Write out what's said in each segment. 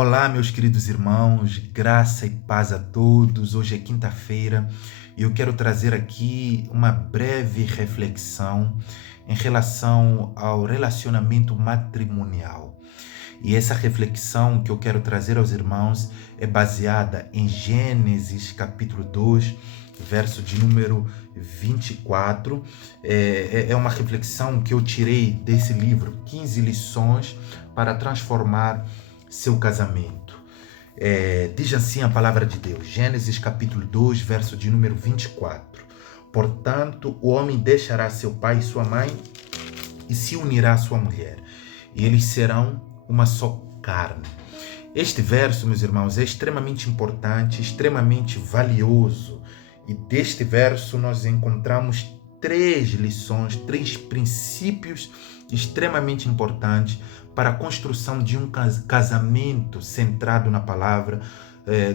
Olá, meus queridos irmãos, graça e paz a todos. Hoje é quinta-feira e eu quero trazer aqui uma breve reflexão em relação ao relacionamento matrimonial. E essa reflexão que eu quero trazer aos irmãos é baseada em Gênesis capítulo 2, verso de número 24. É uma reflexão que eu tirei desse livro, 15 lições para transformar seu casamento. Diz assim a palavra de Deus, Gênesis capítulo 2, verso de número 24. Portanto, o homem deixará seu pai e sua mãe e se unirá à sua mulher, e eles serão uma só carne. Este verso, meus irmãos, é extremamente importante, extremamente valioso, e deste verso nós encontramos três lições, três princípios extremamente importantes para a construção de um casamento centrado na palavra,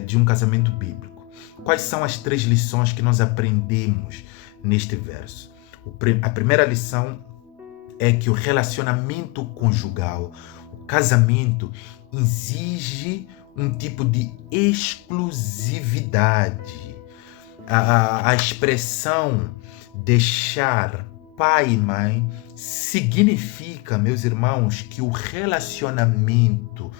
de um casamento bíblico. Quais são as três lições que nós aprendemos neste verso? A primeira lição é que o relacionamento conjugal, o casamento, exige um tipo de exclusividade. A expressão deixar pai e mãe significa, meus irmãos, que o relacionamento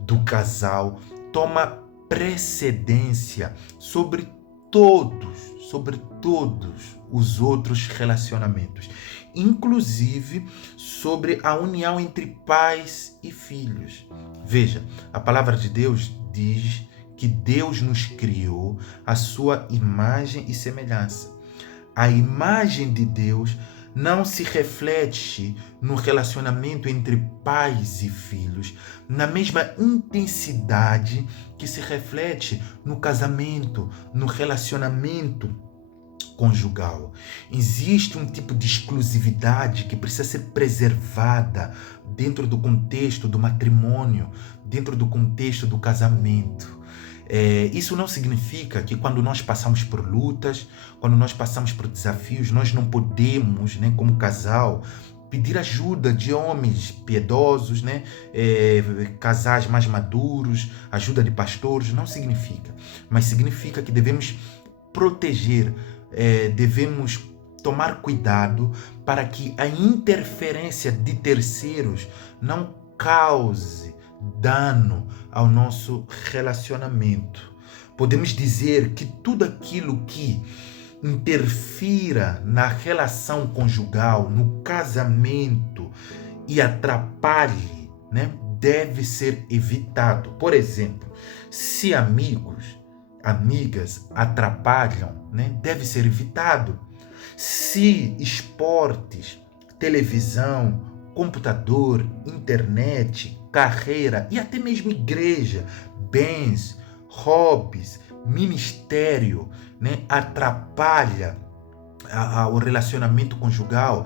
do casal toma precedência sobre todos os outros relacionamentos, inclusive sobre a união entre pais e filhos. Veja, a palavra de Deus diz que Deus nos criou à sua imagem e semelhança. A imagem de Deus não se reflete no relacionamento entre pais e filhos na mesma intensidade que se reflete no casamento, no relacionamento conjugal. Existe um tipo de exclusividade que precisa ser preservada dentro do contexto do matrimônio, dentro do contexto do casamento. Isso não significa que quando nós passamos por lutas, quando nós passamos por desafios, nós não podemos, como casal, pedir ajuda de homens piedosos, casais mais maduros, ajuda de pastores. Não significa, mas significa que devemos proteger, devemos tomar cuidado para que a interferência de terceiros não cause dano ao nosso relacionamento. Podemos dizer que tudo aquilo que interfira na relação conjugal, no casamento e atrapalhe, deve ser evitado. Por exemplo, se amigas atrapalham, deve ser evitado. Se esportes, televisão, computador, internet, carreira e até mesmo igreja, bens, hobbies, ministério, atrapalha o relacionamento conjugal,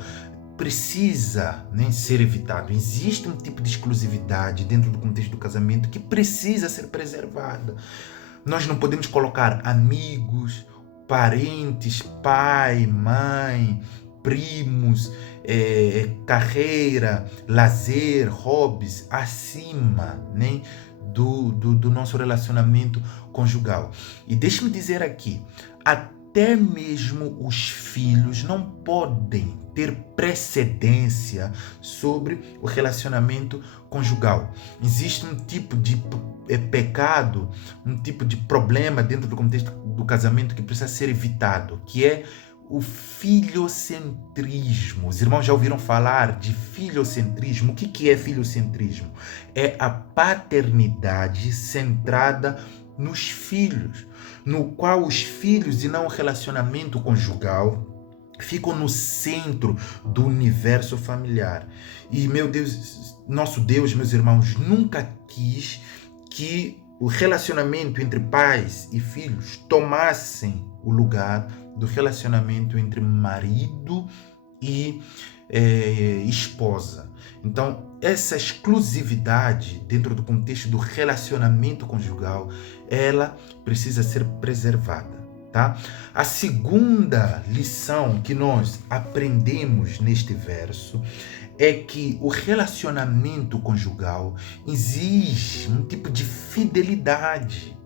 precisa ser evitado. Existe um tipo de exclusividade dentro do contexto do casamento que precisa ser preservada. Nós não podemos colocar amigos, parentes, pai, mãe, primos, carreira, lazer, hobbies, acima do nosso relacionamento conjugal. E deixe-me dizer aqui, até mesmo os filhos não podem ter precedência sobre o relacionamento conjugal. Existe um tipo de pecado, um tipo de problema dentro do contexto do casamento que precisa ser evitado, que é o filiocentrismo. Os irmãos já ouviram falar de filiocentrismo? O que é filiocentrismo? É a paternidade centrada nos filhos, no qual os filhos e não o relacionamento conjugal ficam no centro do universo familiar. E nosso Deus, meus irmãos, nunca quis que o relacionamento entre pais e filhos tomassem o lugar do relacionamento entre marido e esposa. Então, essa exclusividade dentro do contexto do relacionamento conjugal, ela precisa ser preservada, tá? A segunda lição que nós aprendemos neste verso é que o relacionamento conjugal exige um tipo de fidelidade.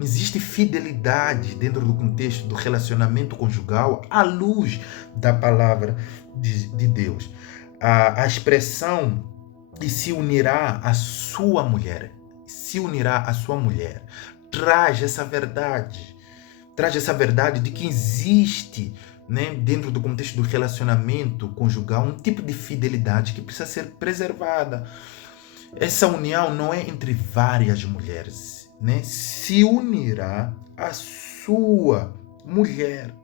Existe fidelidade dentro do contexto do relacionamento conjugal à luz da palavra de Deus. A expressão "e se unirá à sua mulher", se unirá à sua mulher, traz essa verdade de que existe, né, dentro do contexto do relacionamento conjugal, um tipo de fidelidade que precisa ser preservada. Essa união não é entre várias mulheres, né? Se unirá à sua mulher,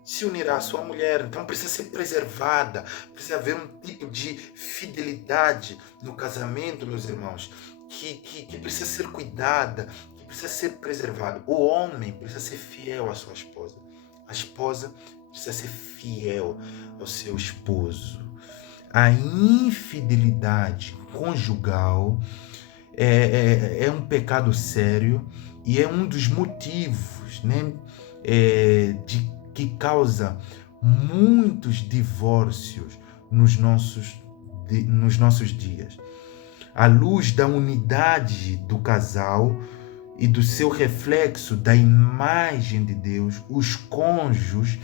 então precisa ser preservada, precisa haver um tipo de fidelidade no casamento, meus irmãos, que precisa ser cuidada, que precisa ser preservada. O homem precisa ser fiel à sua esposa, a esposa precisa ser fiel ao seu esposo. A infidelidade conjugal é um pecado sério e é um dos motivos, né, que causa muitos divórcios nos nossos dias. À luz da unidade do casal e do seu reflexo da imagem de Deus, os cônjuges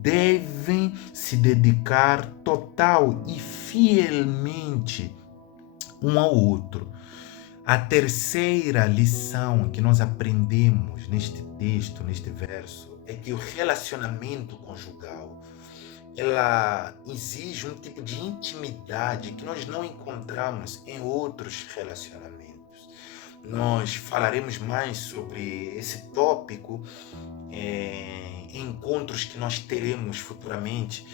devem se dedicar total e fielmente um ao outro. A terceira lição que nós aprendemos neste texto, neste verso, é que o relacionamento conjugal, ela exige um tipo de intimidade que nós não encontramos em outros relacionamentos. Nós falaremos mais sobre esse tópico em encontros que nós teremos futuramente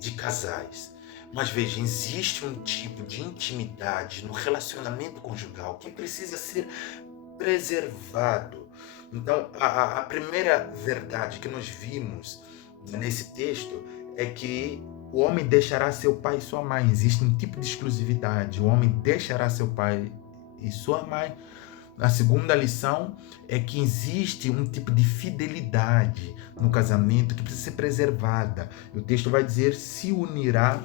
de casais. Mas veja, existe um tipo de intimidade no relacionamento conjugal que precisa ser preservado. Então, a primeira verdade que nós vimos nesse texto é que o homem deixará seu pai e sua mãe. Existe um tipo de exclusividade. O homem deixará seu pai e sua mãe. A segunda lição é que existe um tipo de fidelidade no casamento que precisa ser preservada. O texto vai dizer: se unirá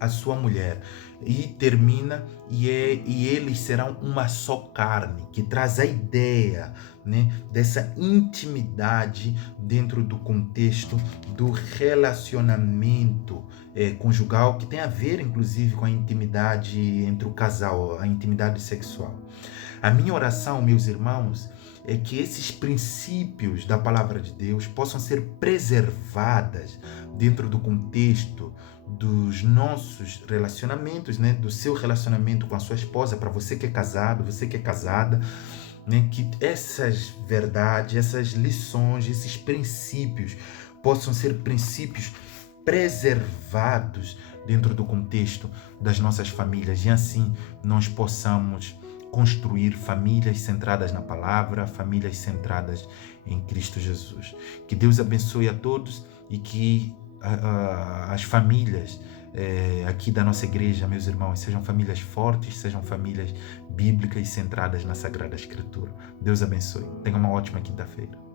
à sua mulher. E termina, e eles serão uma só carne, que traz a ideia, né, dessa intimidade dentro do contexto do relacionamento conjugal, que tem a ver, inclusive, com a intimidade entre o casal, a intimidade sexual. A minha oração, meus irmãos, é que esses princípios da palavra de Deus possam ser preservadas dentro do contexto dos nossos relacionamentos, né? Do seu relacionamento com a sua esposa, para você que é casado, você que é casada, né? Que essas verdades, essas lições, esses princípios possam ser princípios preservados dentro do contexto das nossas famílias, e assim nós possamos construir famílias centradas na palavra, famílias centradas em Cristo Jesus. Que Deus abençoe a todos e que as famílias aqui da nossa igreja, meus irmãos, sejam famílias fortes, sejam famílias bíblicas centradas na Sagrada Escritura. Deus abençoe. Tenha uma ótima quinta-feira.